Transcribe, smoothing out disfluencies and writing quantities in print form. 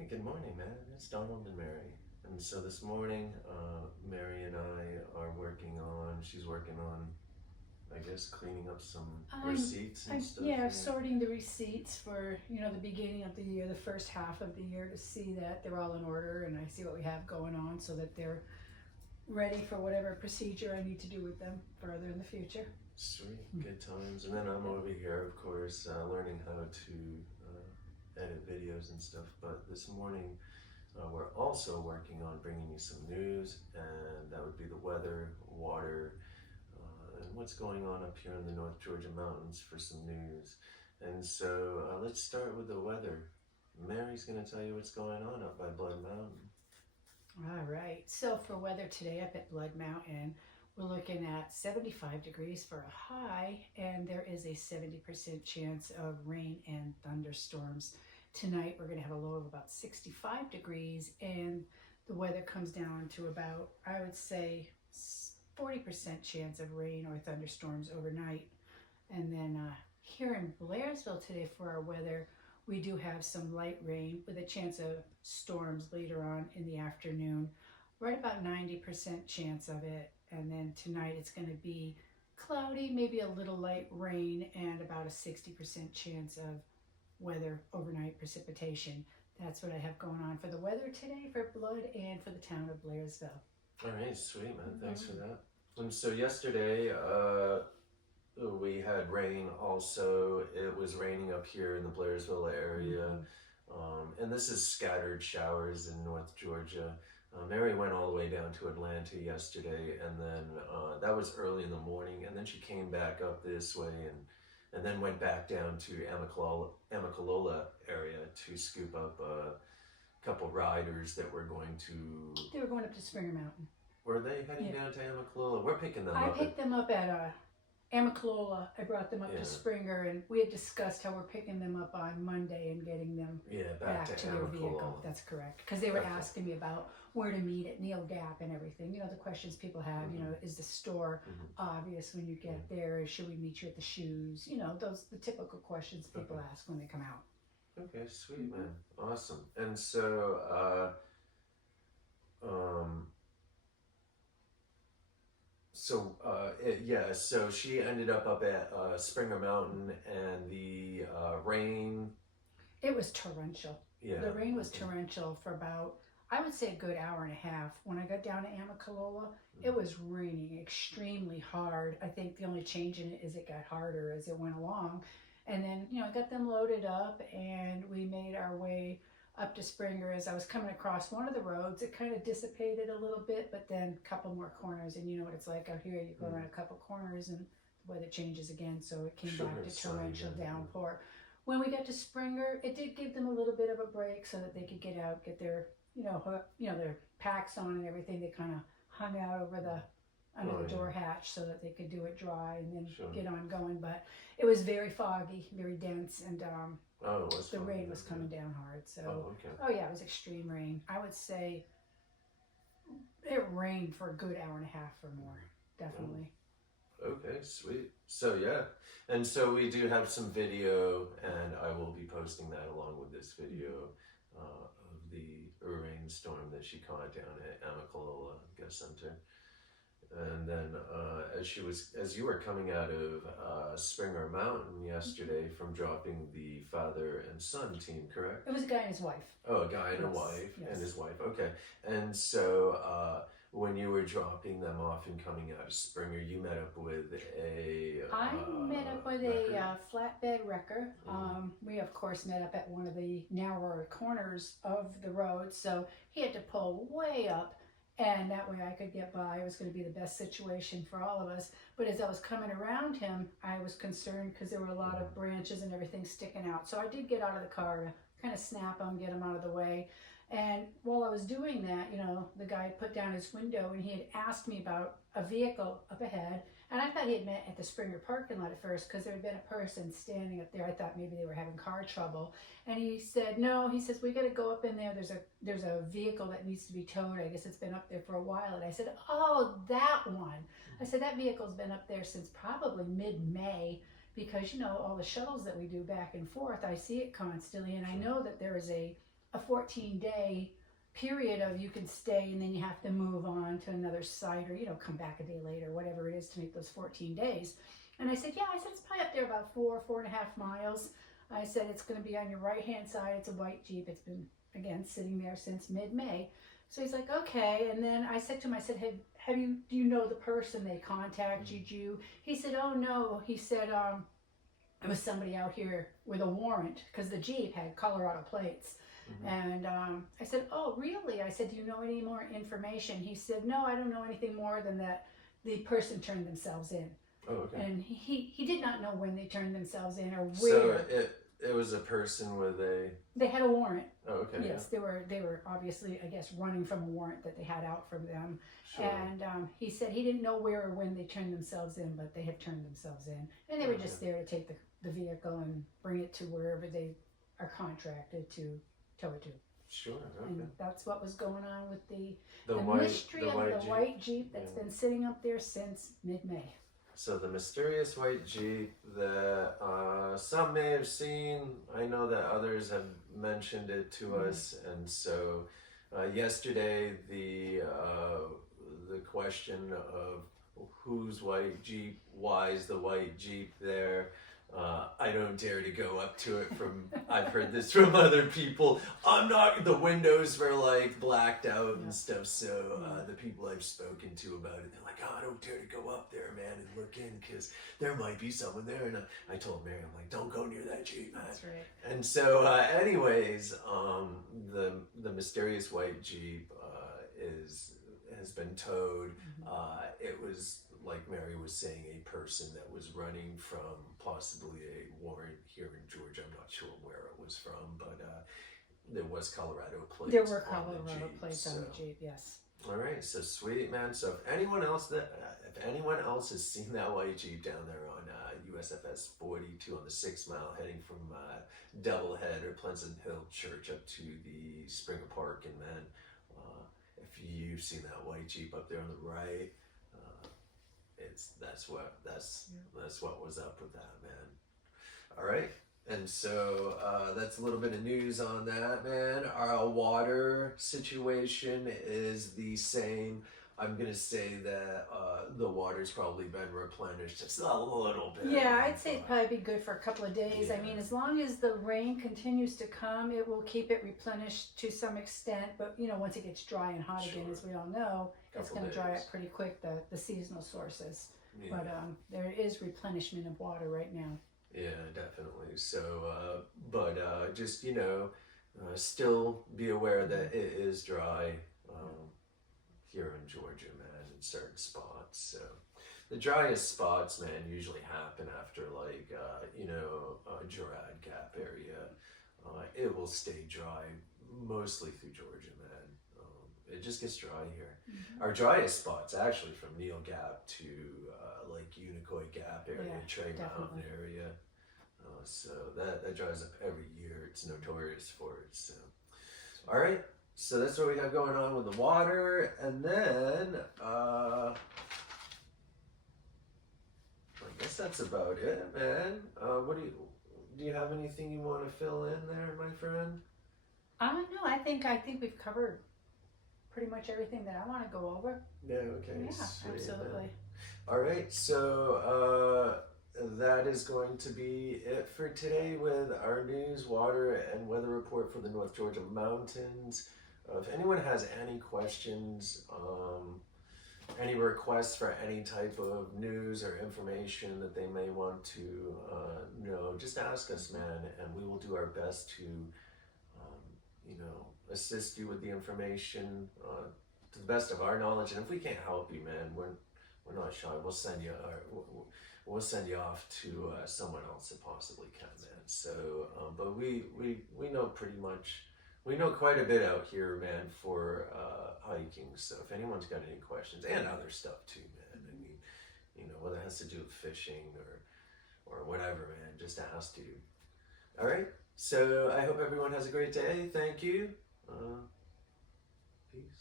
Hey, good morning, man. It's Donald and Mary. And so this morning, Mary and I are she's working on, I guess, cleaning up some I'm, receipts and I'm stuff. yeah, Yeah. sorting the receipts for the beginning of the year, the first half of the year, to see that they're all in order and I see what we have going on so that they're ready for whatever procedure I need to do with them further in the future. Sweet, good times. And then I'm over here, of course, learning how to edit videos and stuff. But this morning, we're also working on bringing you some news, and that would be the weather, water, and what's going on up here in the North Georgia mountains for some news. And so let's start with the weather. Mary's going to tell you what's going on up by Blood Mountain. All right. So for weather today up at Blood Mountain, we're looking at 75 degrees for a high, and there is a 70% chance of rain and thunderstorms. Tonight we're going to have a low of about 65 degrees, and the weather comes down to about, I would say, 40% chance of rain or thunderstorms overnight. And then here in Blairsville today for our weather, we do have some light rain with a chance of storms later on in the afternoon, right about 90% chance of it. And then tonight it's going to be cloudy, maybe a little light rain, and about a 60% chance of weather overnight precipitation. That's what I have going on for the weather today for Blood and for the town of Blairsville. All right, sweet, man. Thanks for Mm-hmm. that. And so yesterday, we had rain also. It was raining up here in the Blairsville area. Mm-hmm. And this is scattered showers in North Georgia. Mary went all the way down to Atlanta yesterday, and then that was early in the morning. And then she came back up this way and then went back down to Amicalola area to scoop up a couple riders that were going to. They were going up to Springer Mountain. Were they heading Yeah. down to Amicalola? We're picking them I up. picked them up at Amicalola. I brought them up Yeah. to Springer, and we had discussed how we're picking them up on Monday and getting them Back back to to their vehicle. Amicalola. That's correct. Because they were Okay. asking me about where to meet at Neil Gap and everything. The questions people have, is the store obvious when you get there? Should we meet you at the shoes? The typical questions people ask when they come out. Okay, sweet, man. Awesome. And so, so she ended up at Springer Mountain, and the rain. It was torrential. Yeah. The rain was torrential for about, I would say, a good hour and a half. When I got down to Amicalola, it was raining extremely hard. I think the only change in it is it got harder as it went along. And then, I got them loaded up and we made our way up to Springer. As I was coming across one of the roads, it kind of dissipated a little bit, but then a couple more corners. And you know what it's like out here, you go around a couple corners and the weather changes again. So it came back to torrential downpour. When we got to Springer, it did give them a little bit of a break so that they could get out, get their, their packs on and everything. They kind of hung out over under the door hatch so that they could do it dry and then get on going. But it was very foggy, very dense, and the rain was coming down hard. So, yeah, it was extreme rain. I would say it rained for a good hour and a half or more, definitely. Okay, sweet. So yeah, and so we do have some video, and I will be posting that along with this video of the rainstorm that she caught down at Amicalola Guest Center. And then as you were coming out of Springer Mountain yesterday from dropping the father and son team, correct? It was a guy and his wife. Oh, a guy and a wife, and his wife. Okay, and so. When you were dropping them off and coming out of Springer, you met up with a flatbed wrecker. We of course met up at one of the narrower corners of the road, so he had to pull way up, and that way I could get by. It was going to be the best situation for all of us. But as I was coming around him, I was concerned because there were a lot of branches and everything sticking out. So I did get out of the car to kind of snap him, get him out of the way. And while I was doing that, the guy put down his window and he had asked me about a vehicle up ahead. And I thought he had met at the Springer parking lot at first because there had been a person standing up there. I thought maybe they were having car trouble. And he said, no, he says, we got to go up in there. There's a vehicle that needs to be towed. I guess it's been up there for a while. And I said, oh, that one. I said, that vehicle's been up there since probably mid-May because, all the shuttles that we do back and forth, I see it constantly. And I know that there is a a 14-day period of you can stay and then you have to move on to another site or, come back a day later, whatever it is to make those 14 days. And I said, yeah, I said, it's probably up there about 4.5 miles. I said, it's going to be on your right-hand side. It's a white Jeep. It's been, again, sitting there since mid-May. So he's like, okay. And then I said to him, I said, do you know the person they contacted you? He said, oh, no. He said, it was somebody out here with a warrant because the Jeep had Colorado plates. And I said, oh, really? I said, do you know any more information? He said, no, I don't know anything more than that the person turned themselves in. Oh, okay. And he did not know when they turned themselves in or So where. it was a person with a... They had a warrant. Oh, okay. Yes, they were obviously, I guess, running from a warrant that they had out from them. Sure. And he said he didn't know where or when they turned themselves in, but they have turned themselves in. And they were just there to take the vehicle and bring it to wherever they are contracted to tow it to. Sure, okay. And that's what was going on with the white, mystery of the white Jeep that's been sitting up there since mid-May. So the mysterious white Jeep that some may have seen, I know that others have mentioned it to us, and so yesterday the question of whose white Jeep, why is the white Jeep there? I don't dare to go up to it I've heard this from other people. The windows were like blacked out and stuff. So the people I've spoken to about it, they're like, oh, I don't dare to go up there, man, and look in because there might be someone there. And I told Mary, I'm like, don't go near that Jeep, man. That's right. And so anyways, the mysterious white Jeep has been towed. It was, like Mary was saying, a person that was running from possibly a warrant here in Georgia. I'm not sure where it was from, but there was Colorado plates. There were Colorado plates on the Jeep, yes. All right, so sweet, man. So if anyone else has seen that white Jeep down there on USFS 42 on the 6 mile heading from Doublehead or Pleasant Hill Church up to the Springer Park, and then if you've seen that white Jeep up there on the right, that's what was up with that, man. All right, and so that's a little bit of news on that, man. Our water situation is the same. I'm gonna say that the water's probably been replenished just a little bit. Yeah, I'd say it'd probably be good for a couple of days. Yeah. I mean, as long as the rain continues to come, it will keep it replenished to some extent. But once it gets dry and hot again, as we all know, it's going to dry up pretty quick. The seasonal sources, but there is replenishment of water right now. Yeah, definitely. So, but just still be aware that it is dry. Here in Georgia, man, in certain spots. So the driest spots, man, usually happen after like, Girard Gap area. It will stay dry mostly through Georgia, man. It just gets dry here. Our driest spots actually from Neal Gap to like Unicoi Gap area, Trey Mountain area. So that dries up every year. It's notorious for it. So, all right. So that's what we have going on with the water, and then I guess that's about it, man. Do you have anything you want to fill in there, my friend? No, I think we've covered pretty much everything that I want to go over. Yeah. Okay. Yeah, sweet, absolutely. Man. All right. So that is going to be it for today with our news, water, and weather report for the North Georgia mountains. If anyone has any questions, any requests for any type of news or information that they may want to know, just ask us, man, and we will do our best to, assist you with the information to the best of our knowledge. And if we can't help you, man, we're not shy. We'll send you off to someone else that possibly can, man. So, but we know pretty much. We know quite a bit out here, man, for hiking. So if anyone's got any questions, and other stuff too, man. I mean, whether it has to do with fishing or whatever, man, just ask, dude. All right. So I hope everyone has a great day. Thank you. Peace.